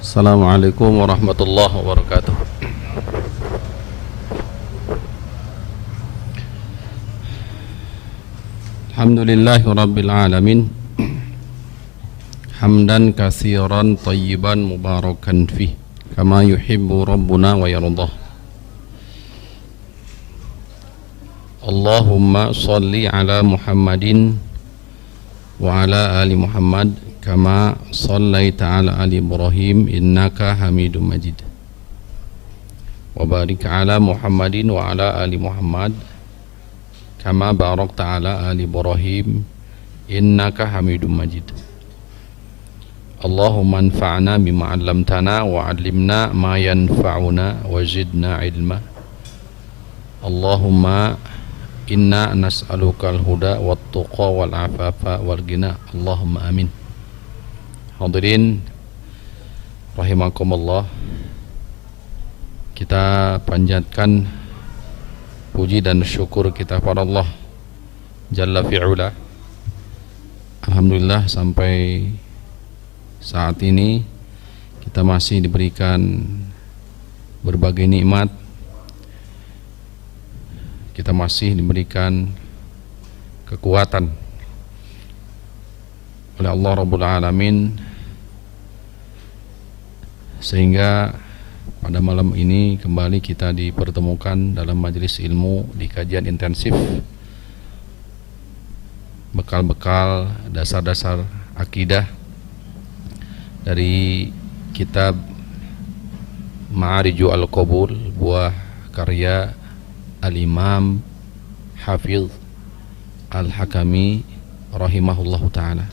Assalamualaikum warahmatullahi wabarakatuh. Alhamdulillahi rabbil alamin. Hamdan katsiran tayyiban mubarakan fih kama yuhibbu rabbuna wa yardah. Allahumma salli ala Muhammadin wa ala ali Muhammad kama sallaita ala ali Ibrahim innaka Hamidum Majid. Wa barik ala Muhammadin wa ala ali Muhammad kama barakta ala ali Ibrahim innaka Hamidum Majid. Allahumma anfa'na bima 'allamtana wa 'allimna ma yanfa'una wa zidna ilma. Allahumma inna nas'aluka al-huda wat-tuqa wal-afafa wal-ghina. Allahumma amin. Hadirin rahimakumullah, kita panjatkan puji dan syukur kita kepada Allah Jalla fi'ula. Alhamdulillah sampai saat ini kita masih diberikan berbagai nikmat. Kita masih diberikan kekuatan oleh Allah Rabbul Alamin, sehingga pada malam ini kembali kita dipertemukan dalam majelis ilmu di kajian intensif bekal-bekal dasar-dasar akidah dari kitab Ma'ariju Al-Qabul, buah karya Al-Imam Hafiz Al-Hakami rahimahullahu ta'ala.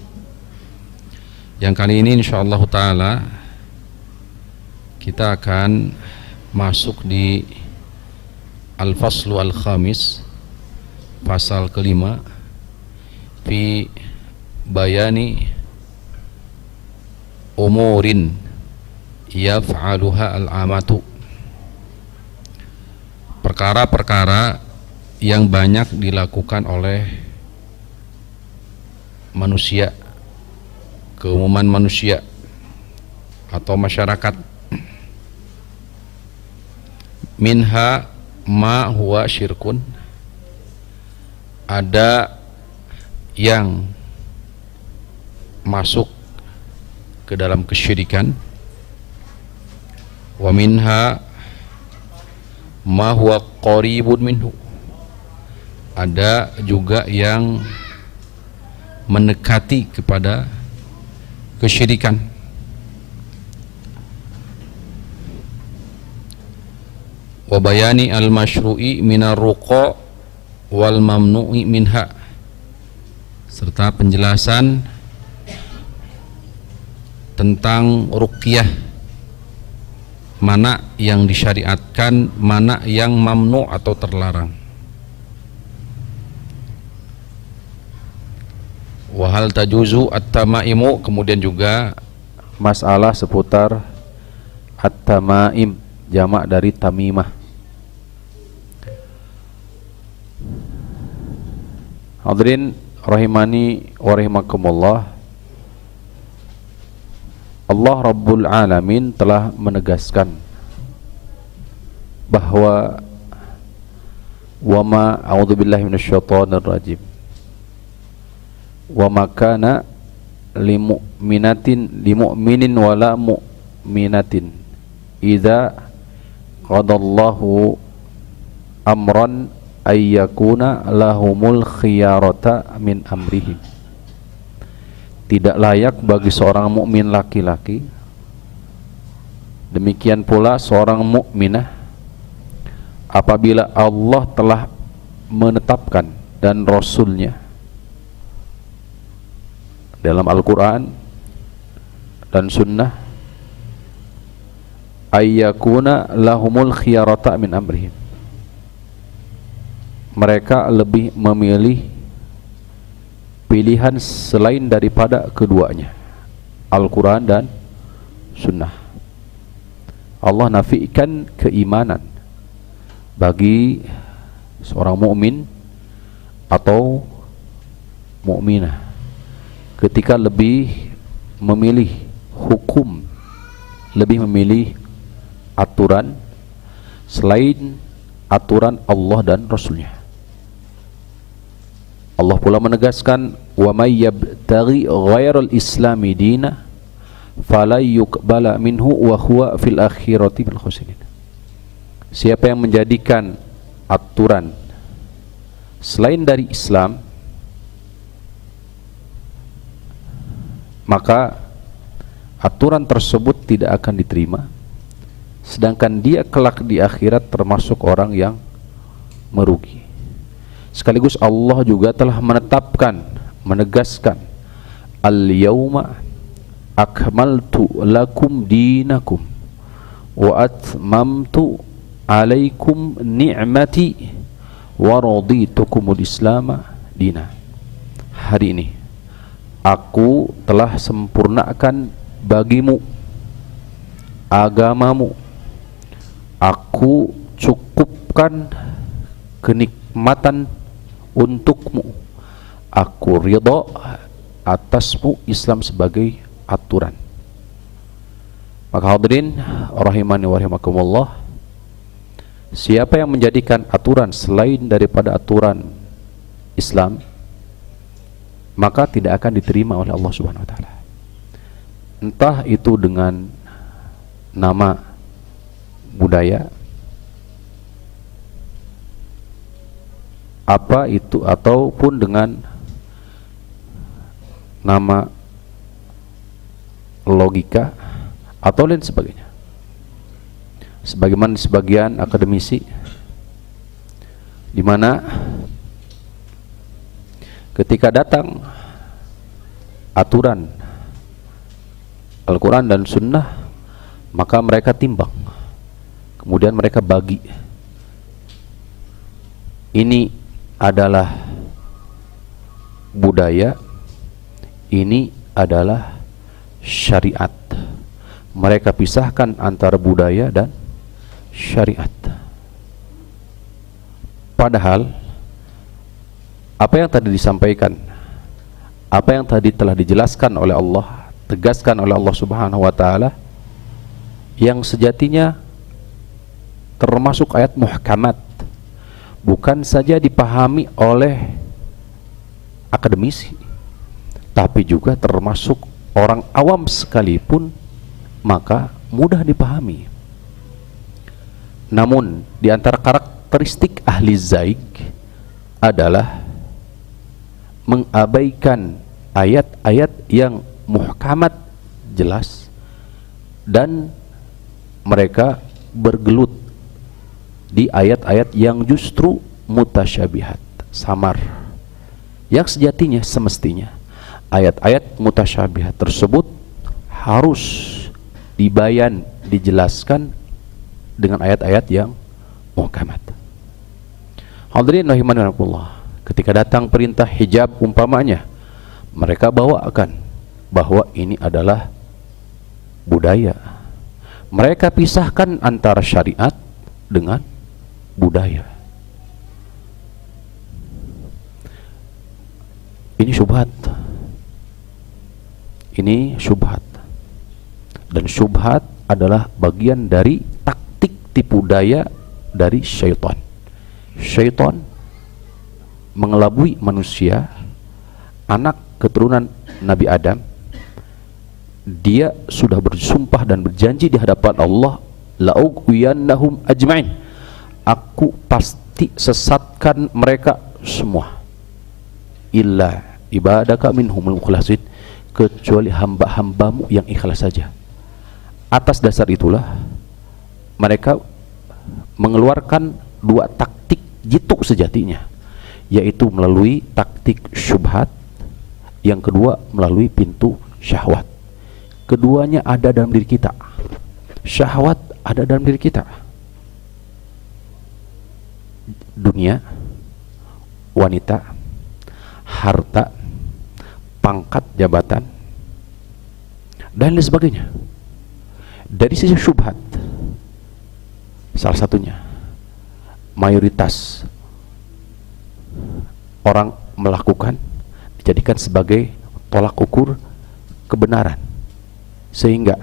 Yang kali ini insyaallah ta'ala kita akan masuk di Al-Faslu Al-Khamis, pasal kelima, fi bayani umurin yaf'aluha al-amatu, perkara-perkara yang banyak dilakukan oleh manusia, keumuman manusia atau masyarakat. Minha ma huwa syirkun, ada yang masuk ke dalam kesyirikan. Wa minha ma huwa qaribun minhu, ada juga yang mendekati kepada kesyirikan. Wa bayani al-masyru'i minar ruqa wal mamnu'i minha, serta penjelasan tentang ruqyah, mana yang disyariatkan, mana yang mamnu atau terlarang. Wa hal tajuzu at-tamaimu, kemudian juga masalah seputar at-tamaim, jamak dari tamimah. Hadirin rahimani wa rahimakumullah, Allah Rabbul Alamin telah menegaskan bahwa wama a'udzubillahi minasyaitonir rajim wa makana limu'minin wala mu'minatin idza qadallahu amran ayyakuna lahumul khiyarata min amrihim. Tidak layak bagi seorang mukmin laki-laki, demikian pula seorang mukminah, apabila Allah telah menetapkan dan Rasulnya dalam Al-Quran dan Sunnah, ayyakuna lahumul khiyarata min amrihim, mereka lebih memilih pilihan selain daripada keduanya, Al-Quran dan Sunnah. Allah nafikan keimanan bagi seorang mukmin atau mukminah ketika lebih memilih hukum lebih memilih aturan selain aturan Allah dan Rasulnya. Allah pula menegaskan, wa may yabtaghi ghairal islami dina fala yuqbala minhu wa huwa fil akhirati minal khasirin. Siapa yang menjadikan aturan selain dari Islam, maka aturan tersebut tidak akan diterima, sedangkan dia kelak di akhirat termasuk orang yang merugi. Sekaligus Allah juga telah menetapkan, menegaskan, al-yawma akmaltu lakum dinakum wa atmamtu alaikum ni'mati wa raditukumul islama dina. Hari ini aku telah sempurnakan bagimu agamamu, aku cukupkan kenikmatan untukmu, aku ridha atasmu Islam sebagai aturan. Maka hadirin rahimani wa rahimakumullah, siapa yang menjadikan aturan selain daripada aturan Islam, maka tidak akan diterima oleh Allah Subhanahu wa taala. Entah itu dengan nama budaya, apa itu, ataupun dengan nama logika atau lain sebagainya. Sebagaimana di sebagian akademisi, di mana ketika datang aturan Al-Quran dan Sunnah, maka mereka timbang, kemudian mereka bagi. Ini adalah budaya, ini adalah syariat. Mereka pisahkan antara budaya dan syariat. Padahal apa yang tadi disampaikan, apa yang tadi telah dijelaskan oleh Allah, tegaskan oleh Allah Subhanahu wa taala, yang sejatinya termasuk ayat muhkamat, bukan saja dipahami oleh akademisi, tapi juga termasuk orang awam sekalipun, maka mudah dipahami. Namun di antara karakteristik ahli zaig adalah mengabaikan ayat-ayat yang muhkamat, jelas, dan mereka bergelut di ayat-ayat yang justru mutasyabihat, samar, yang sejatinya semestinya ayat-ayat mutasyabihat tersebut harus dibayan, dijelaskan dengan ayat-ayat yang muhkamat. Hadirin rahimanallah, ketika datang perintah hijab umpamanya, mereka bawakan bahwa ini adalah budaya. Mereka pisahkan antara syariat dengan budaya. Ini syubhat. Ini syubhat. Dan syubhat adalah bagian dari taktik tipu daya dari syaitan. Syaitan mengelabui manusia, anak keturunan Nabi Adam. Dia sudah bersumpah dan berjanji di hadapan Allah, la'ughwiyannahum ajma'in, aku pasti sesatkan mereka semua, illa ibadaka minhumul mukhlasin, kecuali hamba-hambamu yang ikhlas saja. Atas dasar itulah mereka mengeluarkan dua taktik jitu sejatinya, yaitu melalui taktik syubhat, yang kedua melalui pintu syahwat. Keduanya ada dalam diri kita. Syahwat ada dalam diri kita. Dunia, wanita, harta, pangkat, jabatan, dan lain sebagainya. Dari sisi syubhat, salah satunya, mayoritas orang melakukan dijadikan sebagai tolak ukur kebenaran, sehingga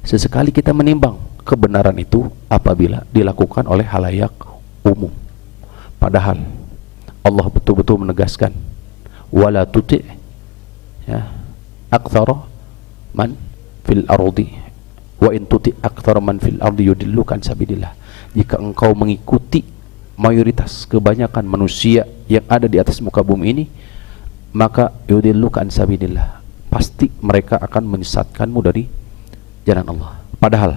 Sesekali kita menimbang kebenaran itu apabila dilakukan oleh halayak umum. Padahal Allah betul-betul menegaskan, wala tuti' ya aktsara man fil ardi wa in tuti' aktsara man fil ardi yudilluka an sabilillah. Jika engkau mengikuti mayoritas kebanyakan manusia yang ada di atas muka bumi ini, maka yudilluka an sabilillah, pasti mereka akan menyesatkanmu dari jalan Allah. Padahal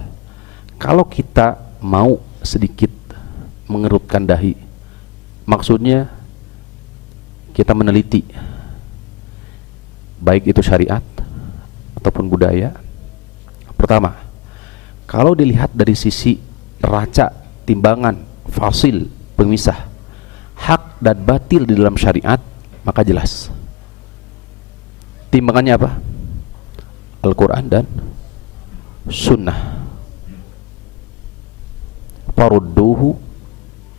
kalau kita mau sedikit mengerutkan dahi, maksudnya kita meneliti baik itu syariat ataupun budaya. Pertama, kalau dilihat dari sisi neraca, timbangan, fasil, pemisah hak dan batil di dalam syariat, maka jelas timbangannya apa? Al-Quran dan Sunnah. Farudduhu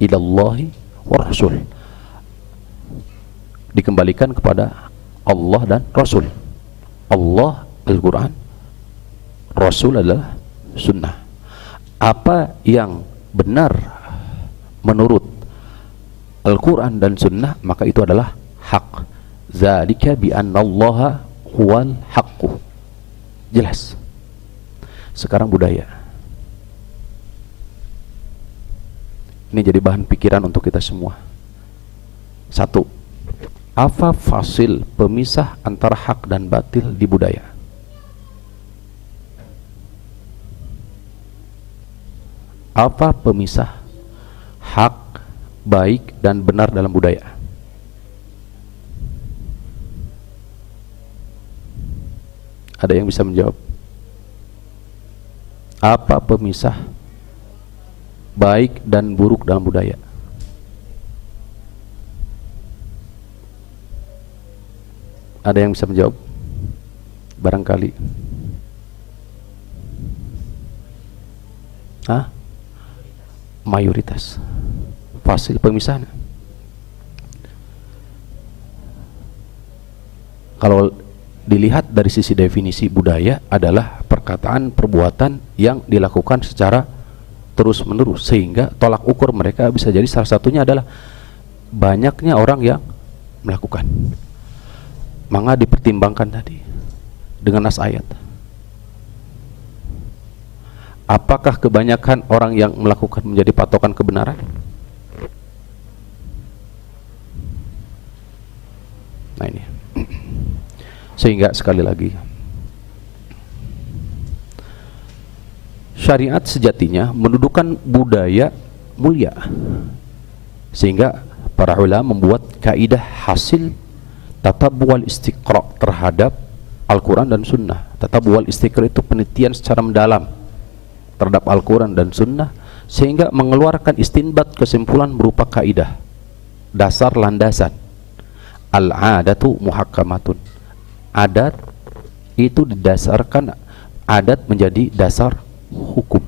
ilallahi wa rasul, dikembalikan kepada Allah dan Rasul. Allah Al-Quran, Rasul adalah Sunnah. Apa yang benar menurut Al-Quran dan Sunnah, maka itu adalah hak. Zalika bi annallaha huwal haqqu. Jelas. Sekarang budaya. Ini jadi bahan pikiran untuk kita semua. Satu, apa fasil pemisah antara hak dan batil di budaya? Apa pemisah hak, baik dan benar dalam budaya? Ada yang bisa menjawab? Apa pemisah baik dan buruk dalam budaya? Ada yang bisa menjawab? Barangkali. Hah? Mayoritas. Fasil pemisahnya. Kalau dilihat dari sisi definisi budaya adalah perkataan perbuatan yang dilakukan secara terus menerus, sehingga tolak ukur mereka bisa jadi salah satunya adalah banyaknya orang yang melakukan. Maka dipertimbangkan tadi dengan nas ayat. Apakah kebanyakan orang yang melakukan menjadi patokan kebenaran? Nah ini. Sehingga sekali lagi, syariat sejatinya mendudukan budaya mulia, sehingga para ulama membuat kaidah hasil tatabbu wal istiqra terhadap Al-Quran dan Sunnah. Tatabbu wal istiqra itu penelitian secara mendalam terhadap Al-Quran dan Sunnah, sehingga mengeluarkan istinbat, kesimpulan berupa kaidah dasar landasan. Al-adatu muhakkamatun, adat itu didasarkan, adat menjadi dasar hukum.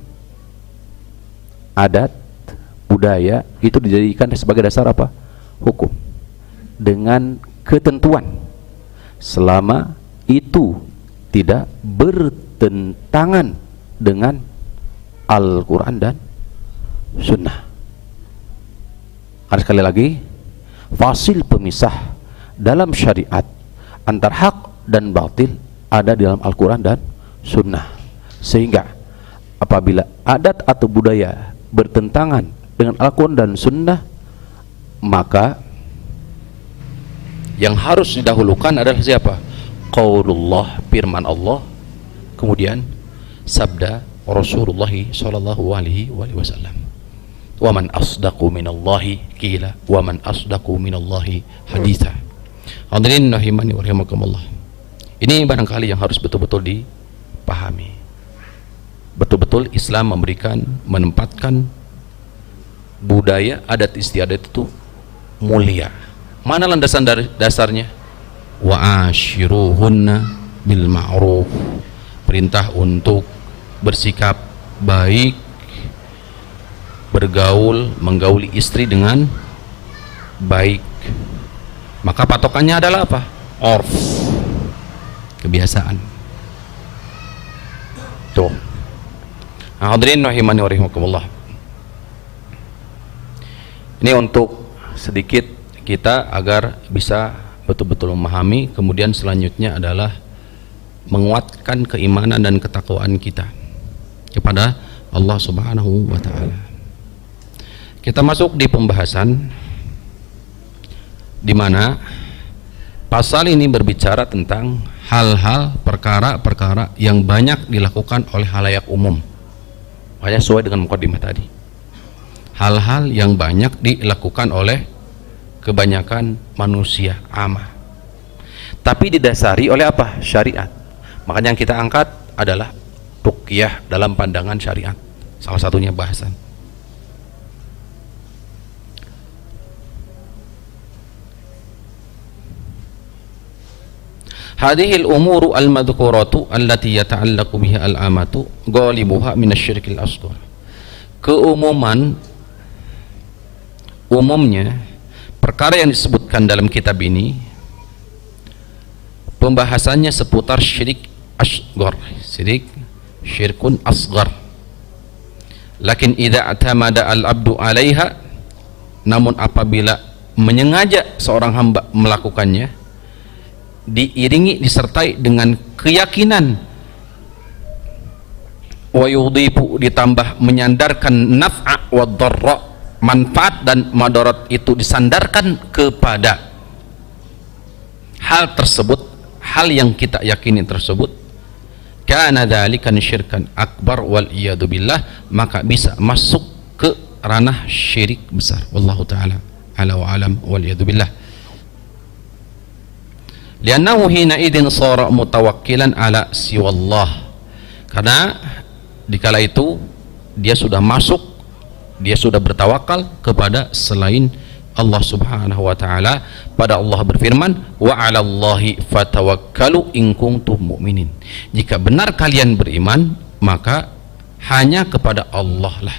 Adat, budaya itu dijadikan sebagai dasar apa? Hukum. Dengan ketentuan, selama itu tidak bertentangan dengan Al-Quran dan Sunnah. Ada sekali lagi, fasil pemisah dalam syariat antar hak dan batil ada di dalam Al-Quran dan Sunnah. Sehingga apabila adat atau budaya bertentangan dengan Al-Quran dan Sunnah, maka yang harus didahulukan adalah siapa? Qaulullah, firman Allah, kemudian sabda Rasulullah sallallahu alaihi wasallam. Wa man asdaqu minallahi qila wa man asdaqu minallahi haditha. Hadirin rahimani wa rahimakumullah. Ini barangkali yang harus betul-betul dipahami. Betul-betul Islam menempatkan budaya, adat istiadat itu mulia. Mana landasan dasarnya? Wa ashiruhunna bil ma'ruf. Perintah untuk bersikap baik, bergaul, menggauli istri dengan baik. Maka patokannya adalah apa? Orf, kebiasaan. Tuh, Hadirin rahimani wa rahimakumullah. Ini untuk sedikit kita agar bisa betul-betul memahami. Kemudian selanjutnya adalah menguatkan keimanan dan ketakwaan kita kepada Allah Subhanahu wa taala. Kita masuk di pembahasan di mana pasal ini berbicara tentang hal-hal, perkara-perkara yang banyak dilakukan oleh halayak umum. Makanya sesuai dengan mukadimah tadi. Hal-hal yang banyak dilakukan oleh kebanyakan manusia amah. Tapi didasari oleh apa? Syariat. Makanya yang kita angkat adalah ruqyah dalam pandangan syariat. Salah satunya bahasan. Hadhil umuru al-madhkuratu allati yata'allaqu biha al-amatu ghalibuha min asy-syirkil asghar. Umumnya perkara yang disebutkan dalam kitab ini pembahasannya seputar syirik asghar, syirkun asghar. Lakin idza atamada al-abdu 'alaiha, namun apabila menyengaja seorang hamba melakukannya, diiringi disertai dengan keyakinan, wa yudhifu, ditambah menyandarkan naf'a wa dharra, manfaat dan madarat itu disandarkan kepada hal tersebut, hal yang kita yakini tersebut, kana dzalika syirkan akbar wal iyadu billah, maka bisa masuk ke ranah syirik besar. Wallahu taala ala wa alam wal iyadu billah. Liannahu hina idin sara mutawakkilan ala siwallah, karena dikala itu dia sudah masuk, dia sudah bertawakal kepada selain Allah Subhanahu wa taala. Pada Allah berfirman, wa 'alallahi fatawakkalu in kuntum mu'minin. Jika benar kalian beriman, maka hanya kepada Allah lah,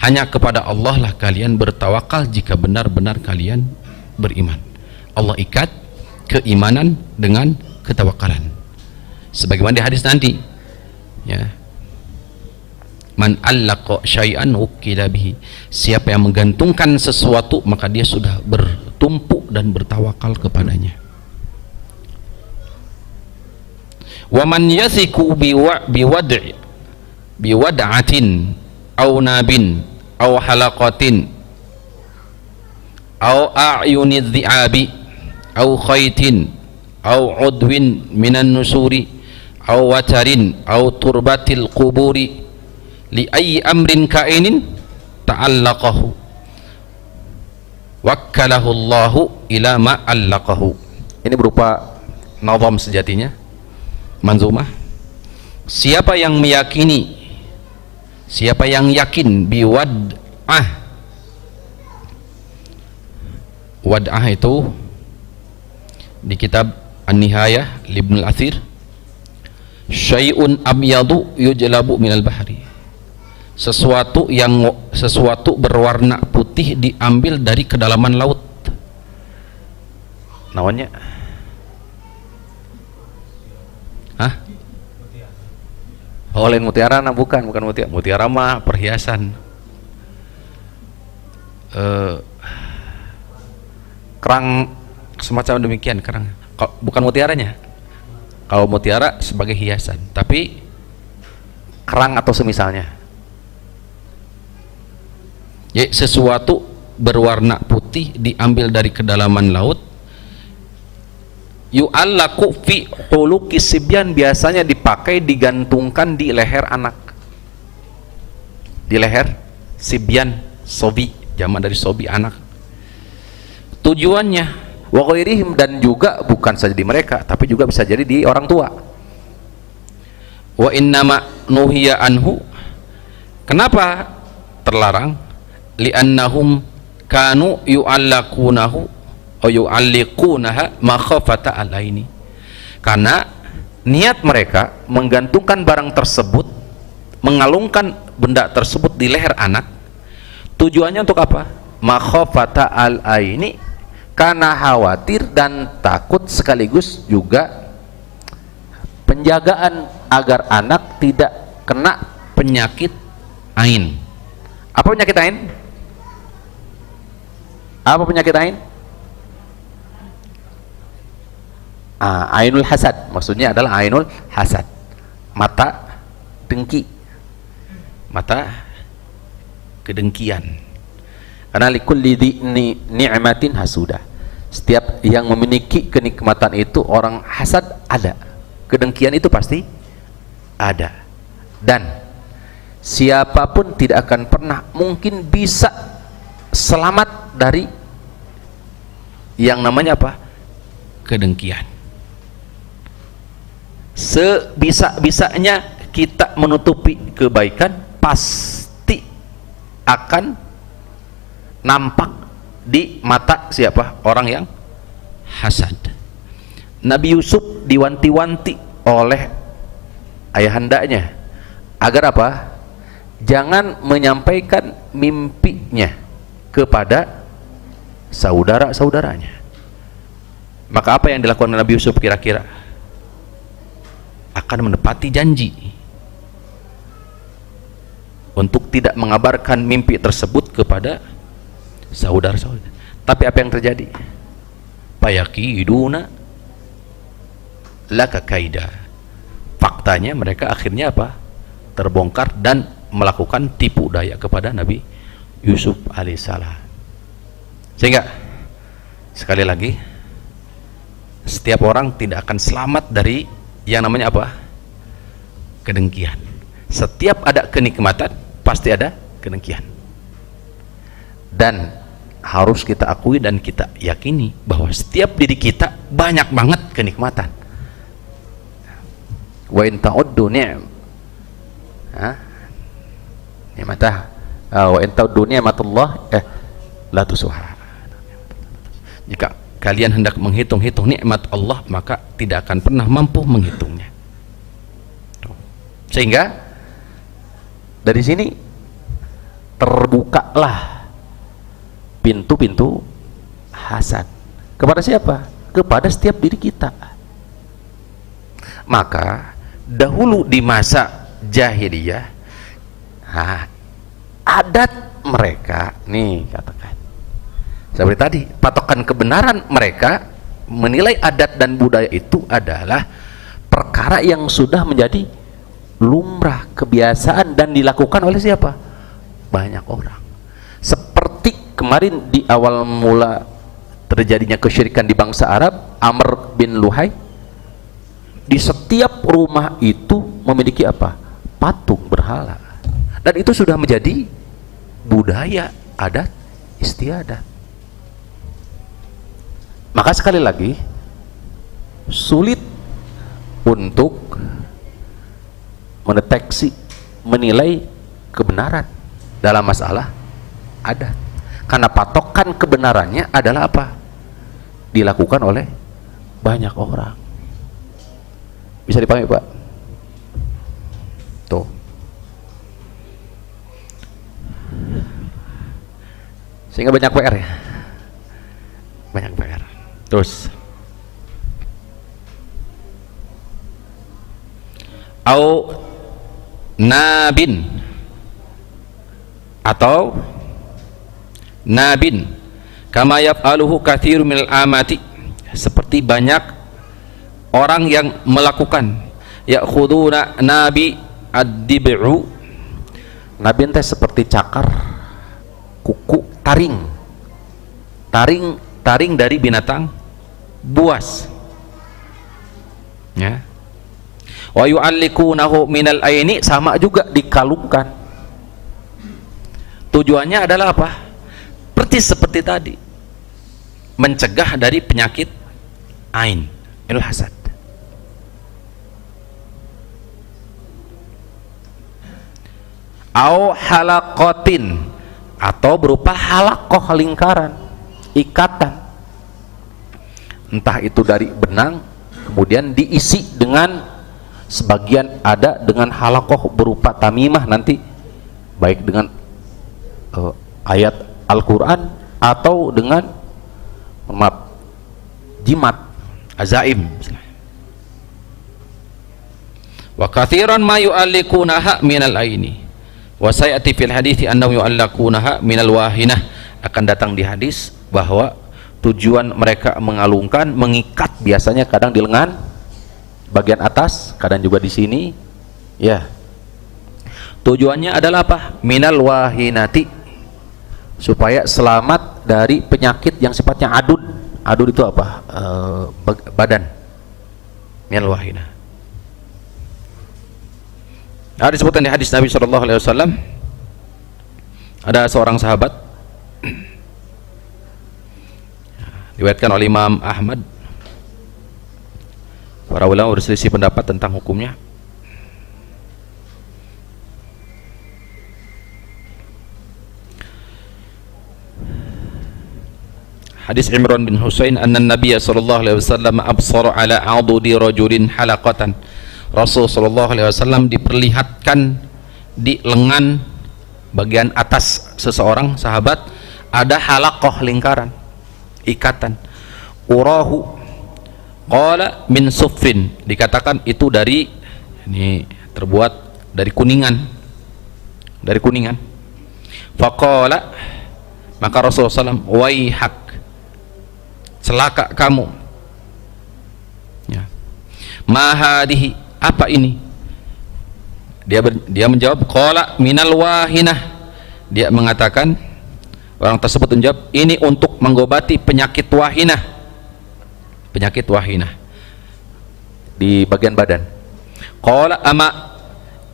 hanya kepada Allah lah kalian bertawakal jika benar-benar kalian beriman. Allah ikat keimanan dengan ketawakalan, sebagaimana di hadis nanti, ya, man allaqa syai'an wukila bihi, siapa yang menggantungkan sesuatu maka dia sudah bertumpu dan bertawakal kepadanya. Wa man yathiqu biwad'atin aw nabin aw halaqatin aw a'yunidh dhi'abi aw khaytin aw udwin minan nusuri aw watarin aw turbatil quburi li ayyi amrin kainin ta'allaqahu wakkalahu Allahu ila ma allaqahu. Ini berupa nazam sejatinya, manzumah. Siapa yang meyakini, siapa yang yakin biwad'ah, wad'ah itu di kitab An-Nihayah Ibnu Al-Athir, syai'un abyadu yujlabu minal bahri, sesuatu berwarna putih diambil dari kedalaman laut. Namanya lain mutiara. Nah, bukan mutiara. Mutiara mah perhiasan. Kerang semacam demikian, kerang. Bukan mutiaranya. Kalau mutiara sebagai hiasan, tapi kerang atau semisalnya. Ya, sesuatu berwarna putih diambil dari kedalaman laut. Yu'allaku fi huluki sibyan, biasanya dipakai digantungkan di leher anak. Di leher sibyan, sobi, jamak dari sobi, anak. Tujuannya wa ghairihim, dan juga bukan saja di mereka tapi juga bisa jadi di orang tua. Wa innama nuhiya anhu, kenapa terlarang? Li'annahum kanu yu'allaqunahu atau yu'alliqunaha makhafata alaini, karena niat mereka menggantungkan barang tersebut, mengalungkan benda tersebut di leher anak, tujuannya untuk apa? Makhafata alaini, karena khawatir dan takut, sekaligus juga penjagaan agar anak tidak kena penyakit ain. Apa penyakit ain? Apa penyakit ain? Ainul hasad, maksudnya adalah ainul hasad, mata dengki, mata kedengkian. Karena likulli ni'matin hasuda, setiap yang memiliki kenikmatan itu orang hasad ada, kedengkian itu pasti ada. Dan siapapun tidak akan pernah mungkin bisa selamat dari yang namanya apa? Kedengkian. Sebisa-bisanya kita menutupi kebaikan pasti akan nampak di mata siapa? Orang yang hasad. Nabi Yusuf diwanti-wanti oleh ayahandanya agar apa? Jangan menyampaikan mimpinya kepada saudara-saudaranya. Maka apa yang dilakukan Nabi Yusuf kira-kira? Akan menepati janji untuk tidak mengabarkan mimpi tersebut kepada saudara-saudara. Tapi apa yang terjadi? Payakiduna laka kaida. Faktanya mereka akhirnya apa? Terbongkar dan melakukan tipu daya kepada Nabi Yusuf alaihissalam. Sehingga sekali lagi, setiap orang tidak akan selamat dari yang namanya apa? Kedengkian. Setiap ada kenikmatan pasti ada kedengkian. Dan harus kita akui dan kita yakini bahwa setiap diri kita banyak banget kenikmatan. Wa in ta'uddu ni'matah wa in ta'uddu ni'matullah la tusuha. Jika kalian hendak menghitung-hitung nikmat Allah, maka tidak akan pernah mampu menghitungnya. Sehingga dari sini terbukalah pintu-pintu hasad. Kepada siapa? Kepada setiap diri kita. Maka dahulu di masa jahiliyah, adat mereka nih, katakan seperti tadi, patokan kebenaran mereka menilai adat dan budaya itu adalah perkara yang sudah menjadi lumrah, kebiasaan, dan dilakukan oleh siapa? Banyak orang. Seperti kemarin di awal mula terjadinya kesyirikan di bangsa Arab, Amr bin Luhai, di setiap rumah itu memiliki apa? Patung berhala. Dan itu sudah menjadi budaya, adat istiadat. Maka sekali lagi, sulit untuk mendeteksi, menilai kebenaran dalam masalah adat, karena patokan kebenarannya adalah apa? Dilakukan oleh banyak orang. Bisa dipahami, Pak? Tuh. Sehingga banyak PR ya, banyak PR. Terus au nabin atau nabin kama yaf'aluhu katsirun minal amati, seperti banyak orang yang melakukan ya'khuduna nabi ad-dib'u. Nabin teh seperti cakar, kuku, taring dari binatang buas, ya. Wa yu'allikunahu minal aini, sama juga dikalungkan. Tujuannya adalah apa? Persis seperti tadi, mencegah dari penyakit ain, hasad. Au halaqatin, atau berupa halaqah, lingkaran, ikatan, entah itu dari benang kemudian diisi dengan, sebagian ada dengan halaqah berupa tamimah nanti, baik dengan ayat Al-Quran atau dengan jimat, azaim. Wa katsiran ma yu'allikunaha minal aini Wa sayati fil hadithi annahu yu'allaqunaha minal wahinah, akan datang di hadis bahwa tujuan mereka mengalungkan, mengikat biasanya kadang di lengan bagian atas, kadang juga di sini. Ya. Tujuannya adalah apa? Minal wahinati, supaya selamat dari penyakit yang sifatnya adud. Adud itu apa? Badan. Minal wahinah. Ada disebutkan di hadis Nabi SAW, ada seorang sahabat, diriwayatkan oleh Imam Ahmad, para ulama berselisih pendapat tentang hukumnya. Hadis Imran bin Husain, anna Nabiya sallallahu alaihi wasallam absara ala adudi rajulin halaqatan. Rasul sallallahu alaihi wasallam diperlihatkan di lengan bagian atas seseorang sahabat ada halaqah, lingkaran, ikatan. Urahu qala min suffin, dikatakan itu dari, ini terbuat dari kuningan, dari kuningan. Faqala, maka Rasulullah SAW, waihak, celaka kamu. Ya. Mahadihi, apa ini? Dia menjawab, qala minal wahinah. Dia mengatakan, orang tersebut menjawab, ini untuk mengobati penyakit wahinah. Penyakit wahinah di bagian badan. Qala ama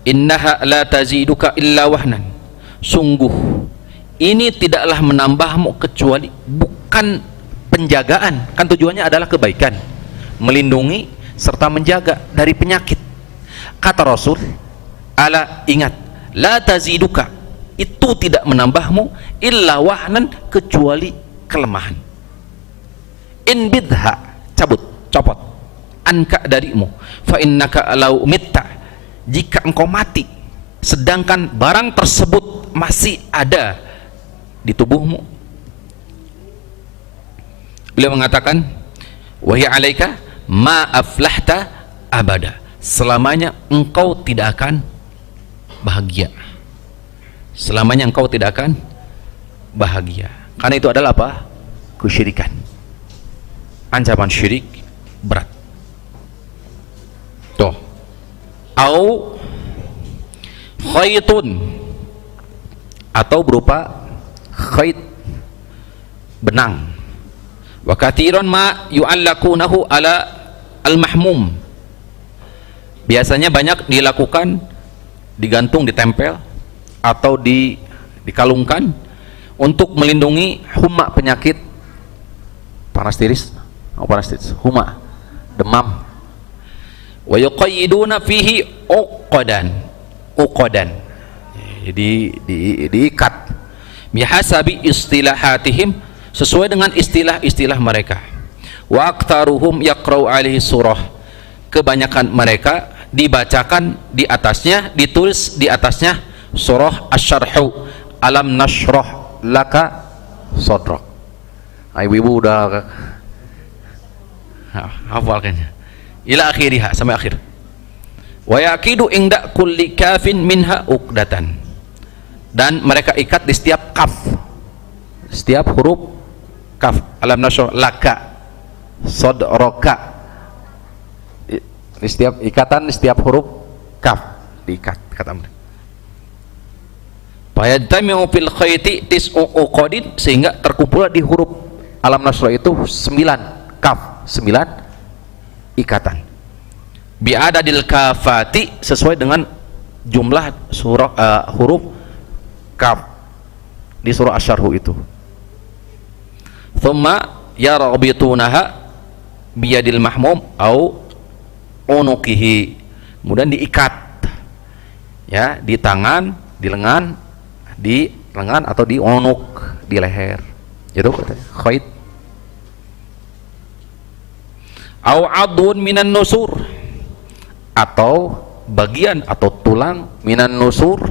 innaha la taziduka illa wahnan. Sungguh ini tidaklah menambahmu kecuali, bukan penjagaan, kan tujuannya adalah kebaikan, melindungi serta menjaga dari penyakit. Kata Rasul, ala, ingat, la taziduka, itu tidak menambahmu illa wahnan, kecuali kelemahan. In bidha, cabut, copot, anka, darimu, fa innaka law mitta, jika engkau mati sedangkan barang tersebut masih ada di tubuhmu. Beliau mengatakan, wahya alaika ma aflahta abada, selamanya engkau tidak akan bahagia, selamanya engkau tidak akan bahagia. Karena itu adalah apa? Kesyirikan. Ancaman syirik berat. Tuh. Au khaytun, atau berupa khayt, benang. Wa katsiran ma yu'allaqunahu ala al-mahmum, biasanya banyak dilakukan, digantung, ditempel atau dikalungkan untuk melindungi huma, penyakit panas tiris, huma, demam. Wa yuqayyiduna fihi uqadan, jadi diikat bihasabi istilahatihim, sesuai dengan istilah-istilah mereka. Wa aktsaruhum yaqra'u alaihi surah, kebanyakan mereka dibacakan di atasnya, ditulis di atasnya surah asy-syarhu, alam nashrah laka sadrak. Ibu udah hafal kayaknya, ila akhiriha, sampai akhir. Wa yaqidu inda kulli kafin minha uqdatan, dan mereka ikat di setiap kaf, setiap huruf kaf, alam nashrah laka sadraka, di setiap ikatan, di setiap huruf kaf diikat, kata mereka. Fayajtami'u fil khayti tis'u uqadin, sehingga terkumpul di huruf alam nasrah itu 9 kaf, 9 ikatan. Bi'adadil kafati, sesuai dengan jumlah surah huruf kaf di surah asy-syarhu itu. Thumma yarabitunaha biyadil mahmum au unukihi, kemudian diikat, ya, di tangan, di lengan atau di unuk, di leher, itu khayt. Au adun minan nusur, atau bagian atau tulang minan nusur,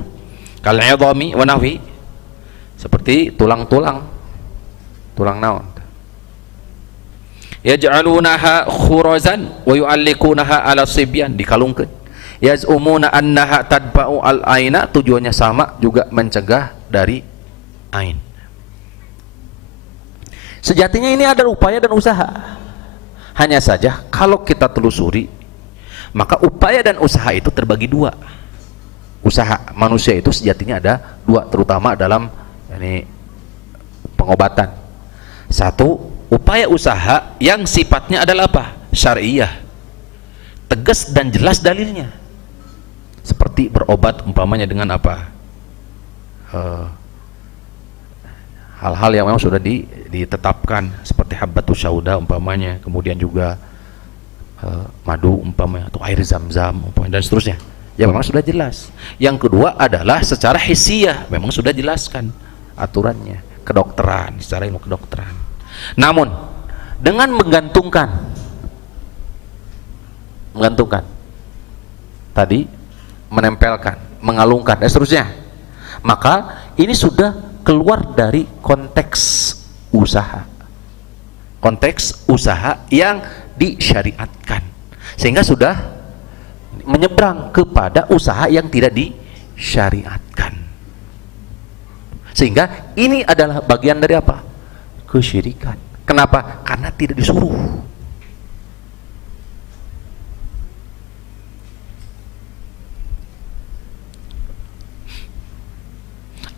kal idhami wa nahwi, seperti tulang-tulang, tulang naon, yaj'alunaha khurazan wa yu'allikunaha ala sibyan, dikalungkeun. Yaz'umuna annaha tadba'u al-aina, tujuannya sama, juga mencegah dari ain. Sejatinya ini adalah upaya dan usaha. Hanya saja kalau kita telusuri, maka upaya dan usaha itu terbagi dua. Usaha manusia itu sejatinya ada dua, terutama dalam pengobatan. Satu, upaya usaha yang sifatnya adalah apa? Syariah, tegas dan jelas dalilnya. Seperti berobat umpamanya dengan apa? Hal-hal yang memang sudah ditetapkan, seperti habbatus sauda umpamanya, kemudian juga madu umpamanya, atau air zam-zam umpamanya, dan seterusnya. Ya memang sudah jelas. Yang kedua adalah secara hissiyah, memang sudah jelaskan aturannya, kedokteran, secara ilmu kedokteran. Namun dengan menggantungkan tadi, menempelkan, mengalungkan, dan seterusnya, maka ini sudah keluar dari konteks usaha yang disyariatkan, sehingga sudah menyeberang kepada usaha yang tidak disyariatkan, sehingga ini adalah bagian dari apa? Kesyirikan. Kenapa? Karena tidak disuruh.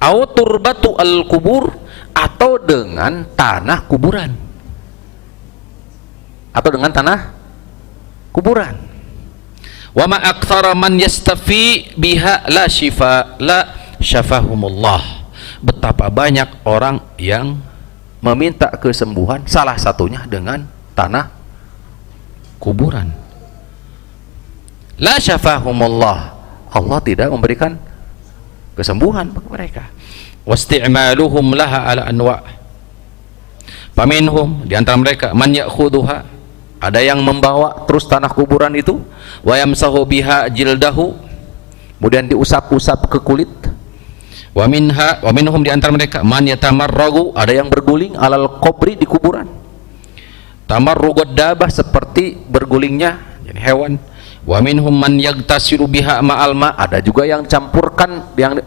Au turbatu al-kubur, atau dengan tanah kuburan, wa ma aktsara man yastafi biha la syafahumullah. Betapa banyak orang yang meminta kesembuhan, salah satunya dengan tanah kuburan. La syafahumullah, Allah tidak memberikan kesembuhan bagi mereka. Wasti'maluhum laha ala anwa', paminhum, di antara mereka man ya'khuduha, ada yang membawa terus tanah kuburan itu, wa yamsahu biha jildahu, kemudian diusap-usap ke kulit. Wa minhum, di antara mereka man yatamarragu, ada yang berguling alal qabri, di kuburan. Tamarrugud dabah, seperti bergulingnya jadi hewan. Wa minhum man yagtasilu biha ma'al ma, ada juga yang campurkan, yang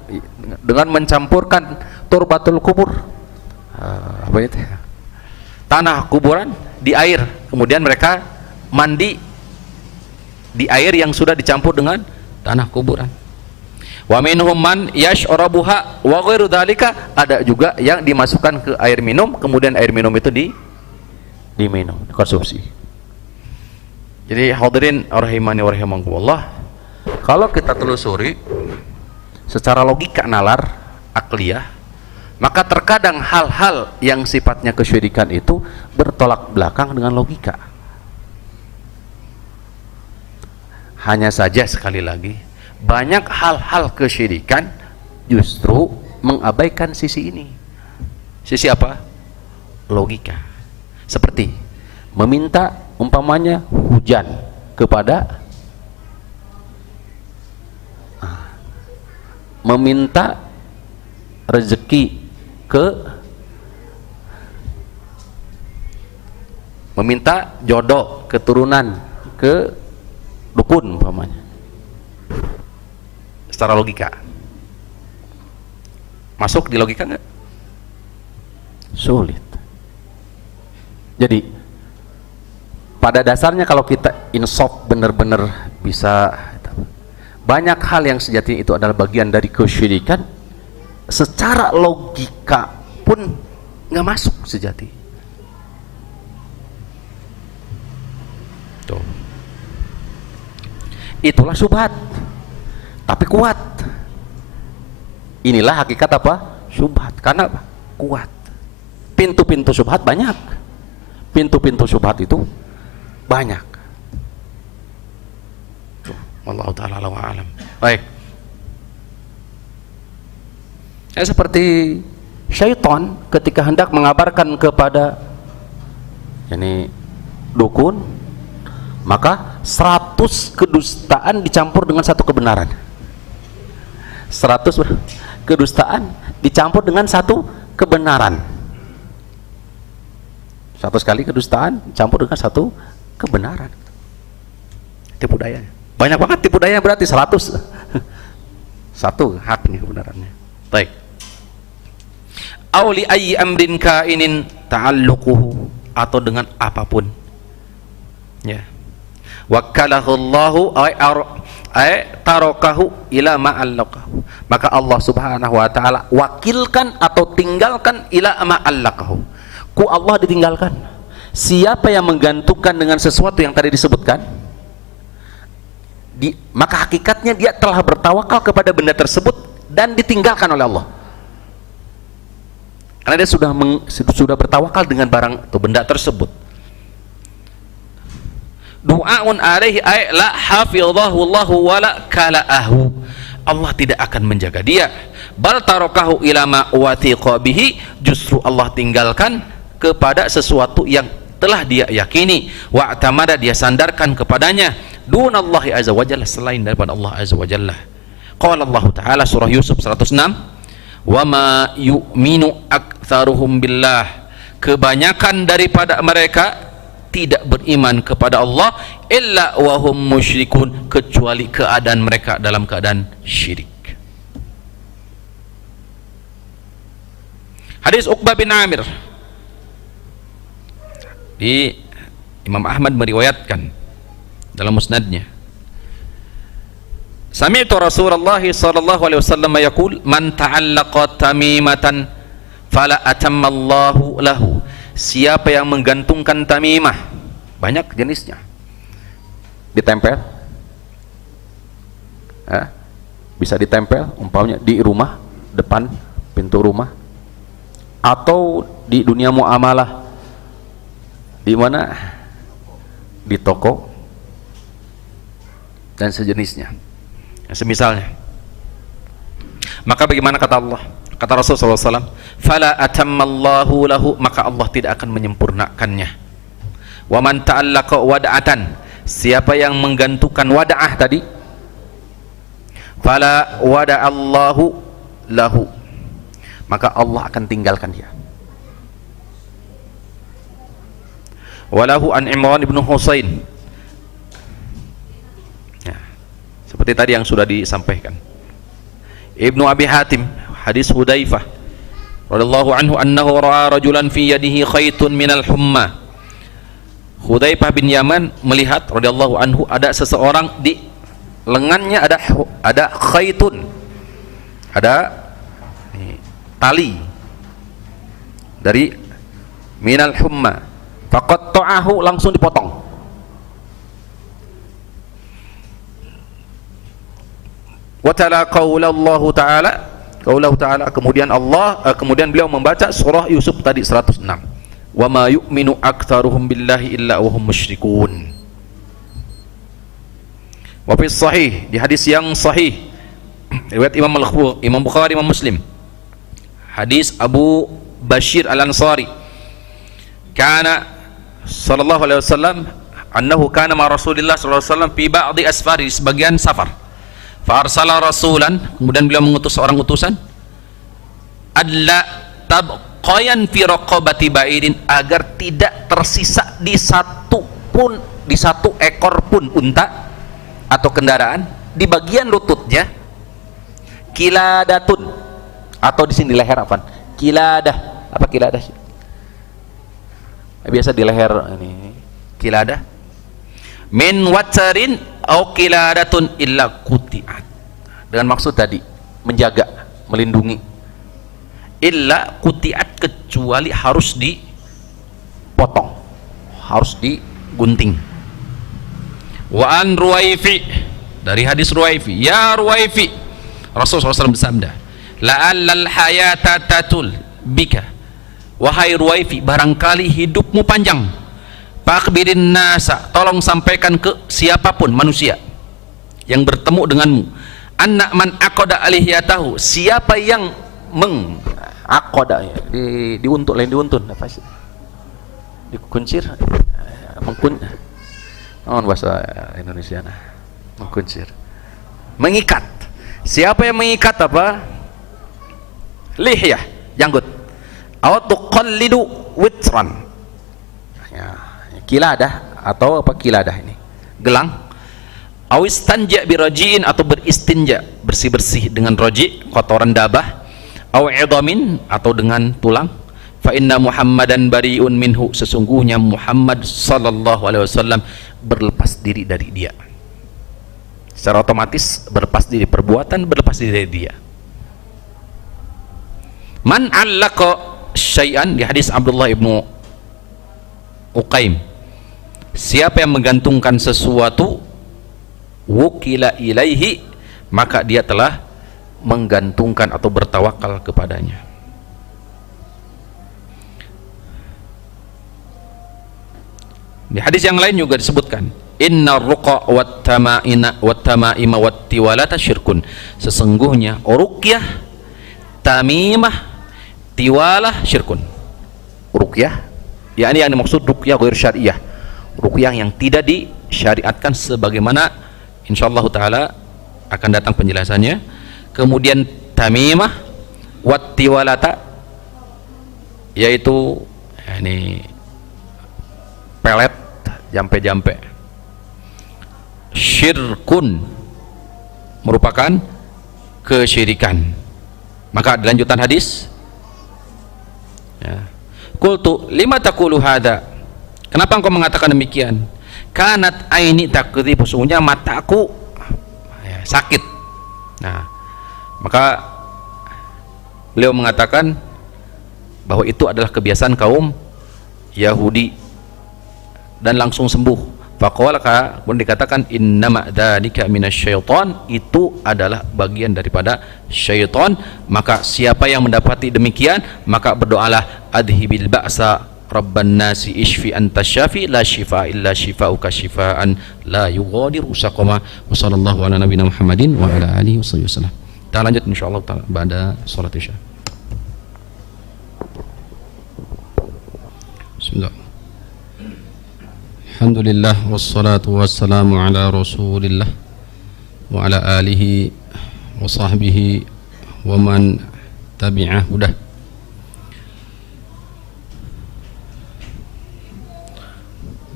dengan mencampurkan turbatul kubur, apa itu? Tanah kuburan di air, kemudian mereka mandi di air yang sudah dicampur dengan tanah kuburan. Wa minhum man yashrabuha wa ghairu dzalika, ada juga yang dimasukkan ke air minum, kemudian air minum itu diminum, dikonsumsi. Jadi hadirin rahimani wa rahimakumullah, kalau kita telusuri secara logika nalar akliyah, maka terkadang hal-hal yang sifatnya kesyirikan itu bertolak belakang dengan logika. Hanya saja sekali lagi, banyak hal-hal kesyirikan justru mengabaikan sisi ini. Sisi apa? Logika. Seperti meminta umpamanya hujan kepada, meminta rezeki meminta jodoh keturunan ke dukun umpamanya, secara logika masuk di logika nggak? Sulit. Jadi pada dasarnya kalau kita insaf benar-benar bisa, banyak hal yang sejatinya itu adalah bagian dari kesyirikan, secara logika pun nggak masuk sejati. Tuh. Itulah syubhat, tapi kuat. Inilah hakikat apa? Syubhat. Karena apa? Kuat. Pintu-pintu syubhat banyak. Pintu-pintu syubhat itu banyak. Wallahu ta'ala a'lam wa a'lam. Baik. Seperti syaitan ketika hendak mengabarkan kepada dukun, maka 100 kedustaan dicampur dengan satu kebenaran. 100 kedustaan dicampur dengan satu kebenaran. 100 kali kedustaan dicampur dengan satu kebenaran. Tipu daya. Banyak banget tipu daya, berarti 100. Satu haknya kebenarannya. Baik. Auli ayyi amrin kainin ta'alluquhu, atau dengan apapun. Ya. Wakkalahu Allahu ay tarakahu ila ma'allaqahu. Maka Allah Subhanahu wa taala wakilkan atau tinggalkan ila ma'allaqahu. Ku Allah ditinggalkan. Siapa yang menggantungkan dengan sesuatu yang tadi disebutkan, maka hakikatnya dia telah bertawakal kepada benda tersebut dan ditinggalkan oleh Allah. Karena dia sudah bertawakal dengan barang atau benda tersebut. Du'aun alaihi ay la hafidhahu Allahu wa la kala'ahu. Allah tidak akan menjaga dia. Bal tarakahu ila ma wathiqa bihi, justru Allah tinggalkan kepada sesuatu yang telah dia yakini, wa atamada, dia sandarkan kepadanya, dunallahi azza wa jalla, selain daripada Allah azza wa jalla. Qala Allah taala, surah Yusuf 106, wa ma yu'minu aktsaruhum billah, kebanyakan daripada mereka tidak beriman kepada Allah, illa wahum musyrikun, kecuali keadaan mereka dalam keadaan syirik. Hadis Uqbah bin Amir, di Imam Ahmad meriwayatkan dalam musnadnya, sami'tu Rasulullah sallallahu alaihi wasallam yaqul, man ta'allaqa tamimatan fala atammallahu lahu. Siapa yang menggantungkan tamimah, banyak jenisnya, ditempel, bisa ditempel umpamanya di rumah, depan pintu rumah, atau di dunia muamalah, di mana, di toko dan sejenisnya, semisalnya. Maka bagaimana kata Allah, kata Rasulullah SAW, fala atammallahu lahu, maka Allah tidak akan menyempurnakannya. Wa man ta'allaqa wada'atan, siapa yang menggantungkan wada'ah tadi, fala wada'allahu lahu, maka Allah akan tinggalkan dia. Walahu an Imran ibn Husain, ya, seperti tadi yang sudah disampaikan. Ibnu Abi Hatim, hadis Hudzaifah radhiyallahu anhu, annahu ra'a rajulan fi yadihi khaitun minal humma. Hudzaifah bin Yaman melihat radhiyallahu anhu, ada seseorang di lengannya ada khaitun, ada tali dari minal humma, faqatta'ahu, langsung dipotong. Wa ta'ala qaulallahu ta'ala, qaulahu ta'ala, kemudian beliau membaca surah Yusuf tadi 106, wa ma yu'minu aktsaruhum billahi illa wa hum musyrikun. Wa fi sahih, di hadis yang sahih riwayat Imam Bukhari, Imam Muslim, hadis Abu Bashir Al-Ansari, kana sallallahu alaihi wasallam, annahu kana ma Rasulillah sallallahu alaihi wasallam fi ba'di asfari, sebagian safar, fa arsala rasulan, kemudian beliau mengutus seorang utusan, adla tabqayan fi raqabati ba'irin, agar tidak tersisa di satu ekor pun unta atau kendaraan di bagian lututnya, kiladatun, atau di sini di leher, apa kiladah, apa kiladah biasa di leher ini, kiladah, min watarin au kiladatun illa kutiat, dengan maksud tadi menjaga, melindungi, illa kutiat, kecuali harus dipotong, harus digunting. Wa an Ruwaifi, dari hadis Ruwaifi, ya Ruwaifi, Rasulullah SAW bersabda, la'allal hayata tatul bika, wahai Ruwaifi, barangkali hidupmu panjang, fakbirin nasa, tolong sampaikan ke siapapun manusia yang bertemu denganmu, anna man aqada alihiyatahu, siapa yang mengakoda, ya, diuntun, lain diuntun, apa sih, dikuncir, bahasa Indonesia, mengkuncir, mengikat. Siapa yang mengikat apa? Lihyah, janggut. Aw tuqallidu witran, ya, kiladah atau apa kiladah ini, gelang, awistanja birajiin, atau beristinja, bersih-bersih dengan roji, kotoran dabah, aw idamin, atau dengan tulang. Fa inna Muhammadan bariun minhu, sesungguhnya Muhammad sallallahu alaihi wasallam berlepas diri dari dia. Secara otomatis berlepas diri, perbuatan berlepas diri dari dia. Man 'allaqa syai'an, di hadis Abdullah ibnu Uqaim, siapa yang menggantungkan sesuatu, wukila ilaihi, maka dia telah menggantungkan atau bertawakal kepadanya. Di hadis yang lain juga disebutkan, inna ruqa wat tamaina wat tamaima wat tiwalata syirkun, sesungguhnya ruqyah, tamimah, tiwalah syirkun. Ruqyah yakni yang dimaksud ruqyah ghair syariah, ruqyah yang tidak disyariatkan sebagaimana insyaallah taala akan datang penjelasannya. Kemudian tamimah wat tiwalata, yaitu yakni pelet, jampe-jampe. Syirkun merupakan kesyirikan. Maka di lanjutan hadis, ya, qultu lima taqulu hadza, kenapa engkau mengatakan demikian? Kanat aini takdzibu, sesungguhnya mataku ya, sakit. Nah, maka beliau mengatakan bahwa itu adalah kebiasaan kaum Yahudi dan langsung sembuh. Faqala, kemudian dikatakan innama dzalika minasyaiton, itu adalah bagian daripada syaitan. Maka siapa yang mendapati demikian, maka berdoalah, adhibil ba'sa rabban nasi ishfi anta syafi la shifa illa shifauka shifaan la yughadiru saqama. Wa sallallahu ala nabiyina Muhammadin wa ala alihi wasallam. Kita lanjut insyaallah taala pada salat isya. Bismillah. Alhamdulillah wassalatu wassalamu ala rasulillah wa ala alihi wa sahbihi wa man tabi'ah hudah.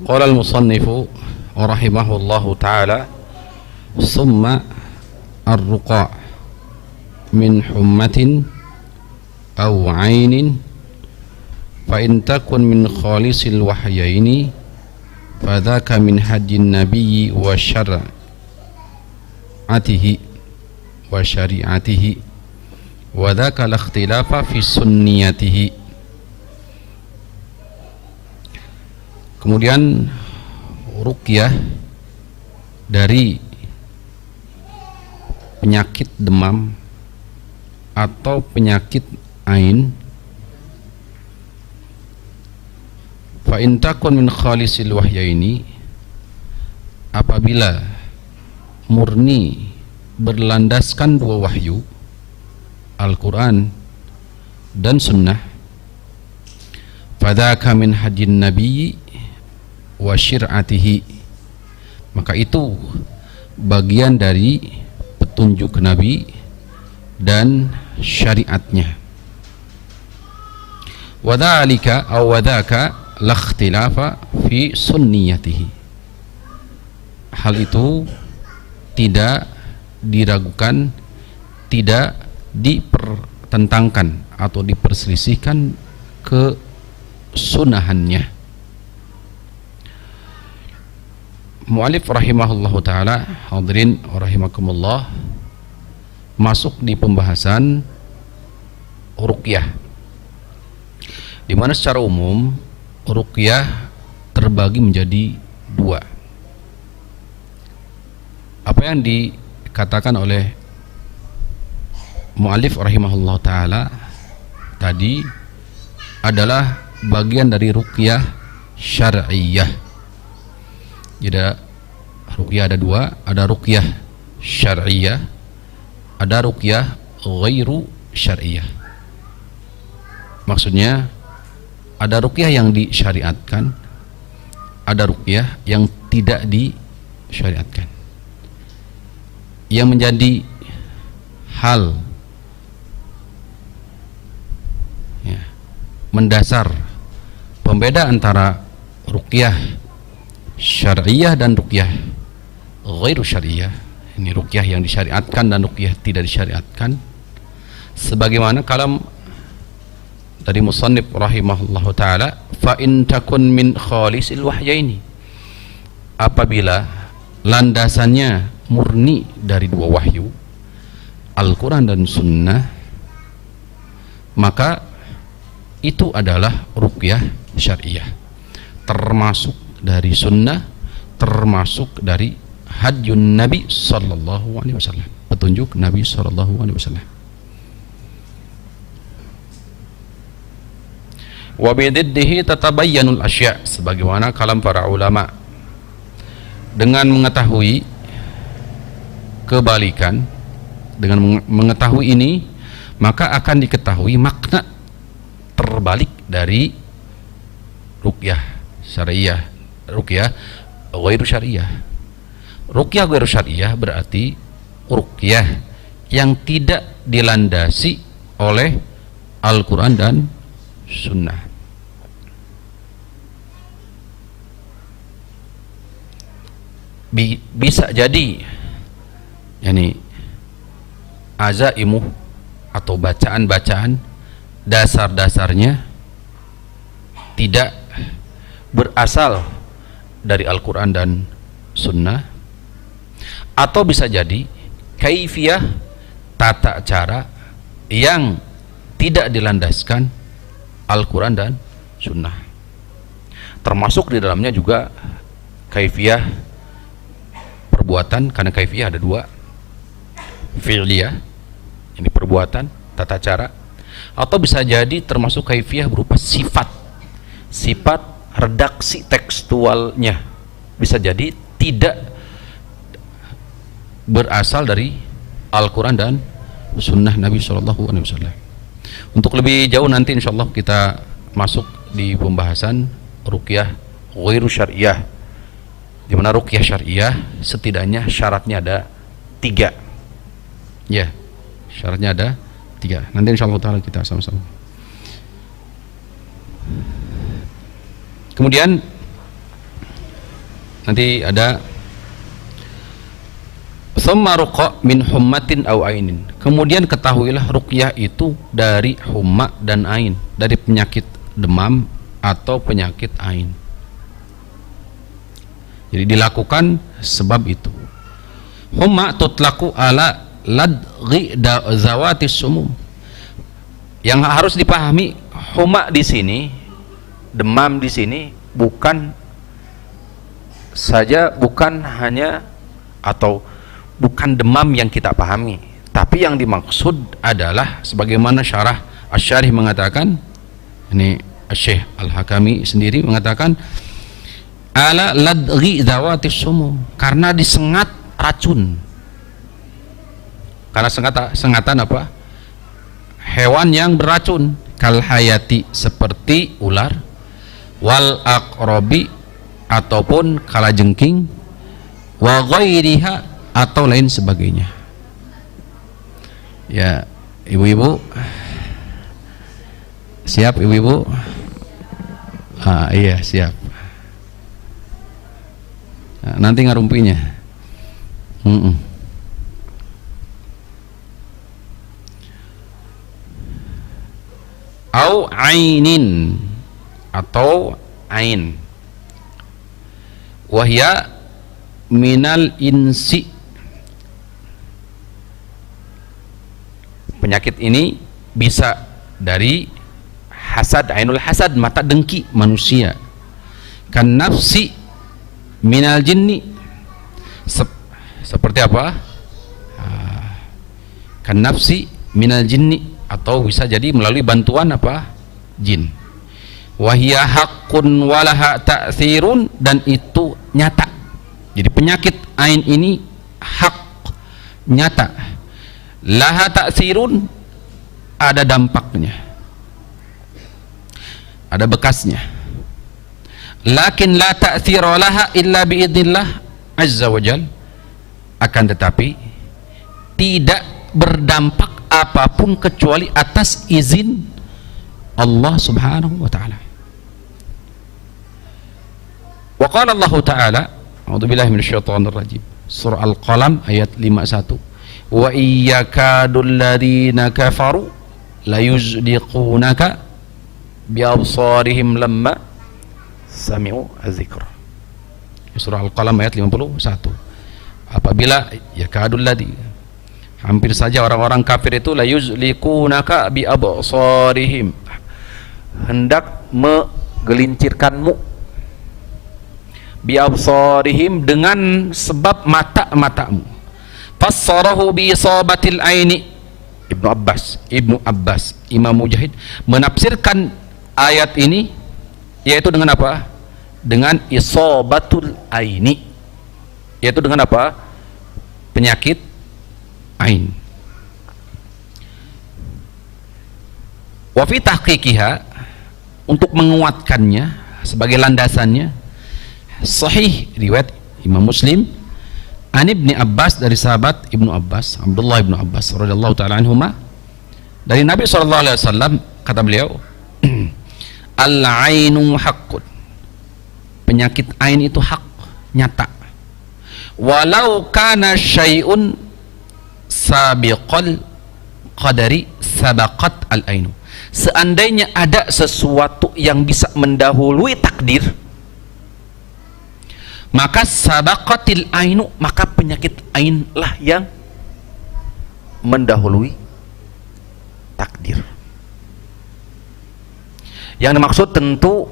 Qala al-musannifu rahimahullahu ta'ala, summa ar-ruqa min hummatin aw 'ainin fa in takun min khalisil wahyaini fadzaka min hadyin nabiyyi wa syar'atihi wa syari'atihi wa dzaka la ikhtilafa fi sunniyatihi. Kemudian ruqyah dari penyakit demam atau penyakit ain, fa in takun min khalisil wahyaini, apabila murni berlandaskan dua wahyu, Al-Quran dan Sunnah, fadzaka min hadyin nabiyyi wa syir'atihi, maka itu bagian dari petunjuk Nabi dan syariatnya. Wa dzalika aw dzaka la ikhtilafa fi sunniyatihi, hal itu tidak diragukan, tidak dipertentangkan atau diperselisihkan ke sunahannya. Mu'alif rahimahullahu ta'ala, hadirin rahimakumullah, masuk di pembahasan ruqyah, di mana secara umum ruqyah terbagi menjadi dua. Apa yang dikatakan oleh mu'alif rahimahullahu ta'ala tadi adalah bagian dari ruqyah syar'iyah. Jadi ruqyah ada dua, ada ruqyah syar'iyah, ada ruqyah ghairu syar'iyah. Maksudnya ada ruqyah yang disyariatkan, ada ruqyah yang tidak disyariatkan. Yang menjadi hal ya, mendasar pembeda antara ruqyah syar'iyah dan ruqyah ghairu syariah. Ini ruqyah yang disyariatkan dan ruqyah tidak disyariatkan. Sebagaimana kalam dari musannif rahimahullahu taala, fa in takun min khalisil wahyaini, apabila landasannya murni dari dua wahyu, Al-Quran dan Sunnah, maka itu adalah ruqyah syariah, termasuk dari Sunnah, termasuk dari hadjun Nabi sallallahu alaihi wasallam, petunjuk Nabi sallallahu alaihi wasallam. Wa bididdihi tatabayyanul asya', sebagaimana kalam para ulama, dengan mengetahui kebalikan, dengan mengetahui ini, maka akan diketahui makna terbalik dari ruqyah syariah, ruqyah ghairu syariah. Ruqyah ghairu syariah berarti ruqyah yang tidak dilandasi oleh Al-Quran dan Sunnah. Bisa jadi yani azaimu atau bacaan-bacaan dasar-dasarnya tidak berasal dari Al-Quran dan Sunnah, atau bisa jadi kaifiyah, tata cara yang tidak dilandaskan Al-Quran dan Sunnah. Termasuk di dalamnya juga kaifiyah perbuatan, karena kaifiyah ada dua, fi'liyah, ini perbuatan, tata cara, atau bisa jadi termasuk kaifiyah berupa sifat, sifat redaksi tekstualnya, bisa jadi tidak berasal dari Al-Quran dan Sunnah Nabi Sallallahu Alaihi Wasallam. Untuk lebih jauh nanti insyaallah kita masuk di pembahasan ruqyah ghairu syariah, di mana ruqyah syariah setidaknya syaratnya ada 3. Ya, syaratnya ada 3. Nanti insyaallah taala kita sama-sama. Kemudian nanti ada summa ruqa min hummatin aw ainin. Kemudian ketahuilah ruqyah itu dari humma dan ain, dari penyakit demam atau penyakit ain. Jadi dilakukan sebab itu. Humma tutlaku ala ladghi zawatis sumum. Yang harus dipahami, humma di sini, demam di sini bukan hanya atau bukan demam yang kita pahami, tapi yang dimaksud adalah sebagaimana syarah Asy-Syarih mengatakan, ini Syekh Al-Hakami sendiri mengatakan ala ladghi zawatis sumum, karena disengat racun, karena sengatan apa? Hewan yang beracun, kal hayati, seperti ular, wal aqrabi, ataupun kalajengking, wa ghairiha, atau lain sebagainya. Ya, ibu-ibu siap, ibu-ibu? Iya siap. Nah, nanti ngarumpinya. Au ainin, atau ain, wahya minal insi. Penyakit ini bisa dari hasad, ainul hasad, mata dengki manusia. Kan nafsi minal jinni, seperti apa? Kan nafsi minal jinni, atau bisa jadi melalui bantuan apa? Jin. Wahia haqqun walaha ta'thirun, dan itu nyata. Jadi penyakit ain ini hak, nyata. Laha ta'thirun, ada dampaknya, ada bekasnya. Lakin la ta'thira laha illa biidznillah azza wa jal, akan tetapi tidak berdampak apapun kecuali atas izin Allah subhanahu wa ta'ala. Wa qala Allah ta'ala, a'udzu billahi minasyaitonir rajim, Surah Al-Qalam ayat 51. Wa iyyakadul ladzina kafaru la yuzdiqunaka bi absarihim lamma sami'u az-zikra. Surah Al-Qalam ayat 51. Apabila yakadul ladzi, hampir saja orang-orang kafir itu la yuzliqunaka bi absarihim, hendak menggelincirkanmu, bi absarihim, dengan sebab mata-matamu. Fassarahu bi isabatil aini. Ibnu Abbas, Imam Mujahid menafsirkan ayat ini yaitu dengan apa? Dengan isabatul aini, yaitu dengan apa? Penyakit ain. Wa fi tahqiqiha, untuk menguatkannya sebagai landasannya, sahih riwayat Imam Muslim an Ibni Abbas, dari sahabat Ibnu Abbas, Abdullah Ibnu Abbas radhiyallahu taala anhuma, dari Nabi sallallahu alaihi wasallam, kata beliau, al-ainu haqqun, penyakit ain itu hak, nyata. Walau kana syai'un sabiqal qadari sabaqat al-ainu, seandainya ada sesuatu yang bisa mendahului takdir, maka sabaqatil ainu, maka penyakit ain lah yang mendahului takdir. Yang dimaksud tentu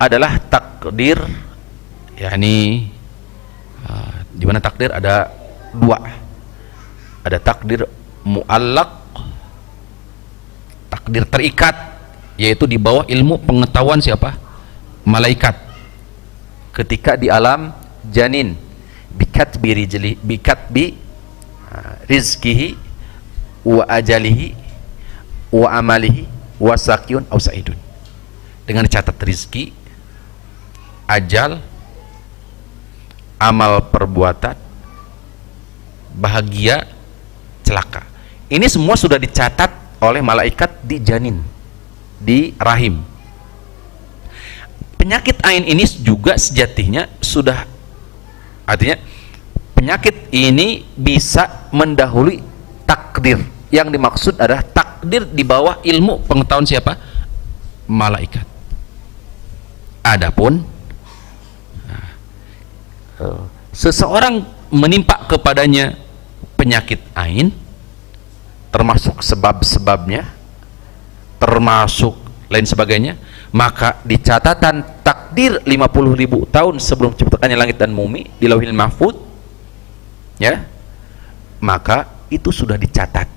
adalah takdir, yakni di mana takdir ada dua, ada takdir muallaq, takdir terikat, yaitu di bawah ilmu pengetahuan siapa? Malaikat ketika di alam janin, bikatbi rizkihi wa ajalihi wa amalihi wa saqiyun aw sa'idun, dengan catat rizki, ajal, amal perbuatan, bahagia, celaka. Ini semua sudah dicatat oleh malaikat di janin, di rahim. Penyakit ain ini juga sejatinya sudah, artinya penyakit ini bisa mendahului takdir. Yang dimaksud adalah takdir di bawah ilmu pengetahuan siapa? Malaikat. Adapun seseorang menimpa kepadanya penyakit ain, termasuk sebab-sebabnya, termasuk lain sebagainya, maka di catatan takdir 50.000 tahun sebelum ciptakannya langit dan bumi di Lauhil Mahfuz, ya, maka itu sudah dicatat,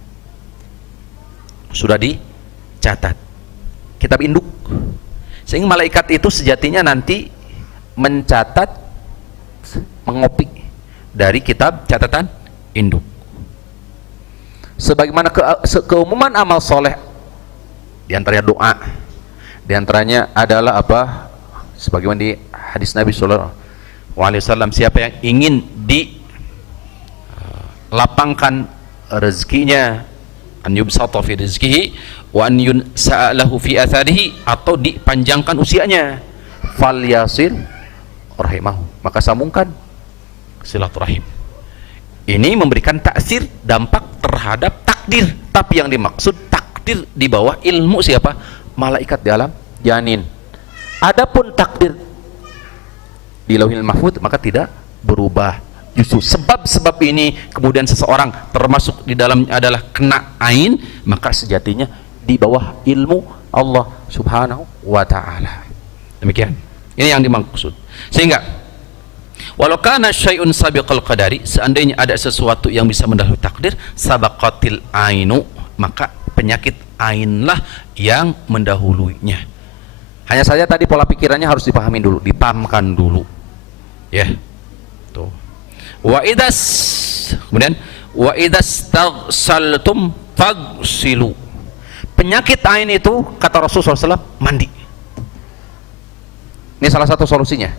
kitab induk, sehingga malaikat itu sejatinya nanti mencatat, mengopik dari kitab catatan induk. Sebagaimana keumuman amal soleh, diantaranya doa, diantaranya adalah apa? Sebagaimana di hadis Nabi Sallallahu Alaihi Wasallam, siapa yang ingin dilapangkan rezekinya, an yubsata fi rizkihi wa an yunsa'alahu fi atharihi, atau dipanjangkan usianya, falyasil rahimahu, maka sambungkan silaturahim. Ini memberikan taksir, dampak terhadap takdir, tapi yang dimaksud takdir di bawah ilmu siapa? Malaikat di alam janin. Adapun takdir di Lauhil Mahfuz maka tidak berubah. Justru sebab-sebab ini kemudian seseorang termasuk di dalamnya adalah kena ain, maka sejatinya di bawah ilmu Allah Subhanahu wa taala. Demikian. Ini yang dimaksud. Sehingga walau kana syai'un sabiqal qadari, seandainya ada sesuatu yang bisa mendahului takdir, sabaqatil ainu, maka penyakit ainlah yang mendahulunya. Hanya saja tadi pola pikirannya harus dipahami dulu, dipahamkan dulu, ya. Tuh. Kemudian wa idas taghsaltum faghsilu. Penyakit ain itu kata Rasulullah SAW mandi. Ini salah satu solusinya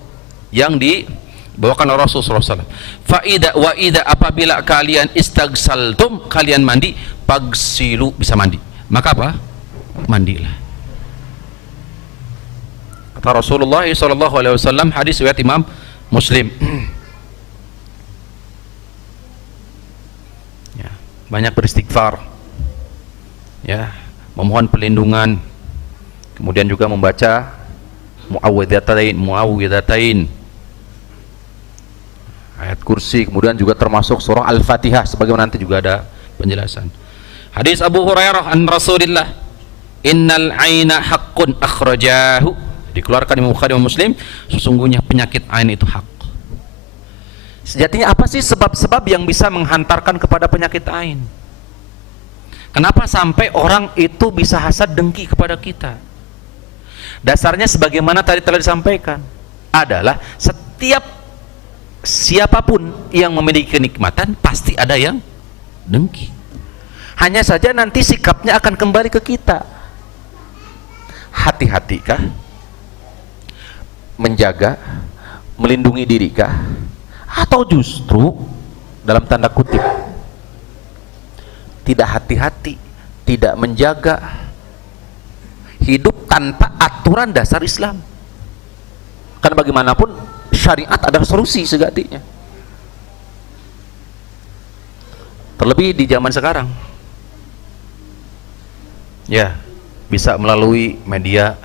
yang dibawakan oleh Rasulullah SAW. Wa ida, apabila kalian istaghsaltum, kalian mandi, faghsilu, bisa mandi. Maka apa? Mandilah. Kata Rasulullah SAW, hadis riwayat Imam Muslim. banyak beristighfar, ya, memohon perlindungan, kemudian juga membaca muawwidhatain, ayat kursi, kemudian juga termasuk surah Al-Fatihah sebagaimana nanti juga ada penjelasan. Hadis Abu Hurairah an Rasulillah, innal aina haqqun akhrajahu, dikeluarkan Imam Bukhari dan Muslim, sesungguhnya penyakit ain itu hak. Sejatinya apa sih sebab-sebab yang bisa menghantarkan kepada penyakit ain? Kenapa sampai orang itu bisa hasad dengki kepada kita? Dasarnya sebagaimana tadi telah disampaikan, adalah setiap siapapun yang memiliki kenikmatan pasti ada yang dengki. Hanya saja nanti sikapnya akan kembali ke kita. Hati-hatikah menjaga, melindungi diri kah, atau justru dalam tanda kutip tidak hati-hati, tidak menjaga, hidup tanpa aturan dasar Islam? Karena bagaimanapun syariat adalah solusi sejatinya, terlebih di zaman sekarang, ya, bisa melalui media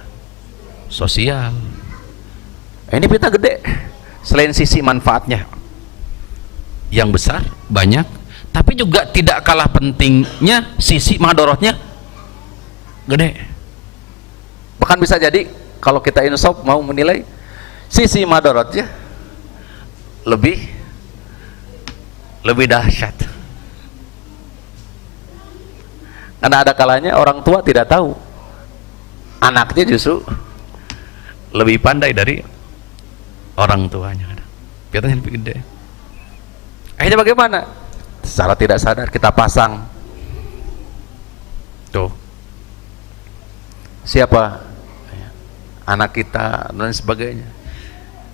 sosial. Ini fitnah gede. Selain sisi manfaatnya yang besar, banyak, tapi juga tidak kalah pentingnya sisi madorotnya gede. Bahkan bisa jadi kalau kita insaf mau menilai, sisi madorotnya lebih dahsyat. Karena ada kalanya orang tua tidak tahu, anaknya justru lebih pandai dari orang tuanya. Katanya lebih gede. Akhirnya bagaimana? Secara tidak sadar kita pasang tuh siapa anak kita dan sebagainya.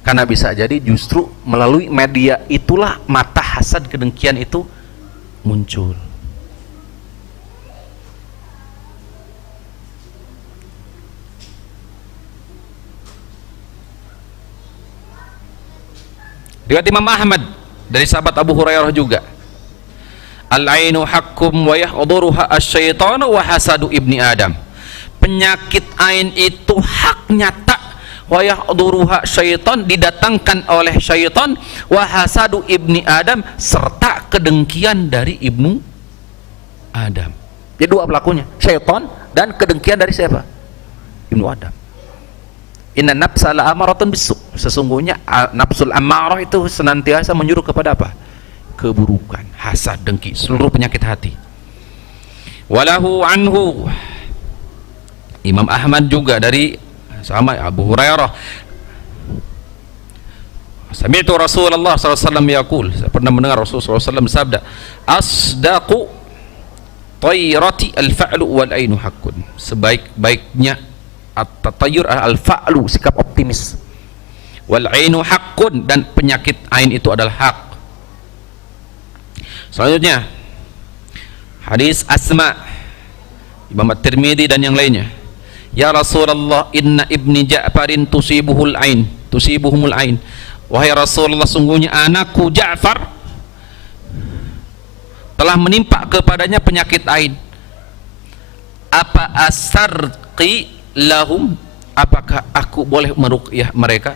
Karena bisa jadi justru melalui media itulah mata hasad kedengkian itu muncul. Riwayat Imam Ahmad dari sahabat Abu Hurairah juga, al-ainu hakkum wa yahduruha asy-syaitanu wa hasadu ibni Adam. Penyakit ain itu hak nyata, wa yahduruha syaitan, didatangkan oleh syaitan, wa hasadu ibni Adam, serta kedengkian dari ibnu Adam. Jadi dua pelakunya, syaitan dan kedengkian dari siapa? Ibnu Adam. Inna nafsa la amaratun bisu, sesungguhnya nafsul amarah itu senantiasa menyuruh kepada apa? Keburukan, hasad, dengki, seluruh penyakit hati. Walahu anhu, Imam Ahmad juga dari sama Abu Hurairah, sami'tu Rasulullah SAW yaqul, saya pernah mendengar Rasulullah SAW bersabda, asdaqu tayrati al-fa'lu wal ainu haqqun, sebaik-baiknya at-tatayyur al-fa'lu, sikap optimis, wal ainu haqqun, dan penyakit ain itu adalah hak. Selanjutnya hadis Asma, Imam At-Tirmidzi dan yang lainnya, ya Rasulullah inna ibni Ja'farin tusibuhumul ain, wahai Rasulullah, sungguhnya anakku Ja'far telah menimpa kepadanya penyakit ain. Apa asarqi lahum, apakah aku boleh meruqyah mereka?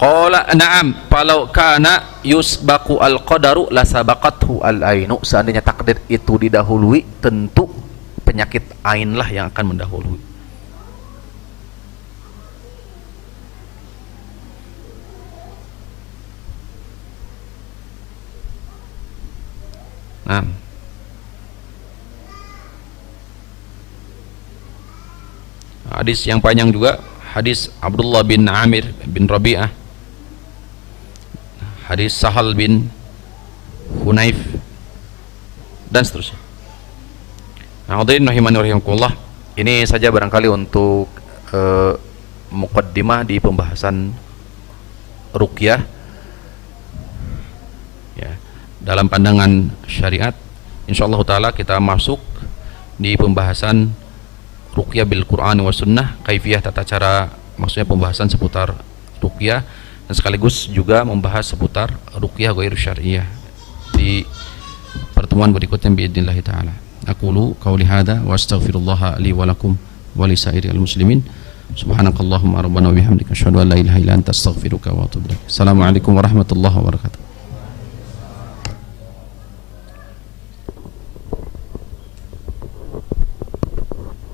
Qala na'am, falau kana yusbaqu al-qadaru lasabaqathu al-ainu, seandainya takdir itu didahului, tentu penyakit ain lah yang akan mendahului. Nah, hadis yang panjang juga, hadis Abdullah bin Amir bin Rabi'ah, hadis Sahal bin Hunayf, dan seterusnya. Hadirin rahimani rahimakumullah, ini saja barangkali untuk muqaddimah di pembahasan ruqyah, ya, dalam pandangan syariat. Insyaallah taala kita masuk di pembahasan ruqyah bil Quran wa sunnah, kaifiyah, tata cara, maksudnya pembahasan seputar ruqyah, dan sekaligus juga membahas seputar ruqyah ghairu syar'iyyah di pertemuan berikutnya biidznillah taala. Aqulu qauli hadza wa astaghfirullah li wa lakum wa li sairil muslimin. Subhanakallahumma rabbana wa bihamdika asyhadu an la ilaha illa anta astaghfiruka wa atubu ilaik. Assalamualaikum warahmatullahi wabarakatuh.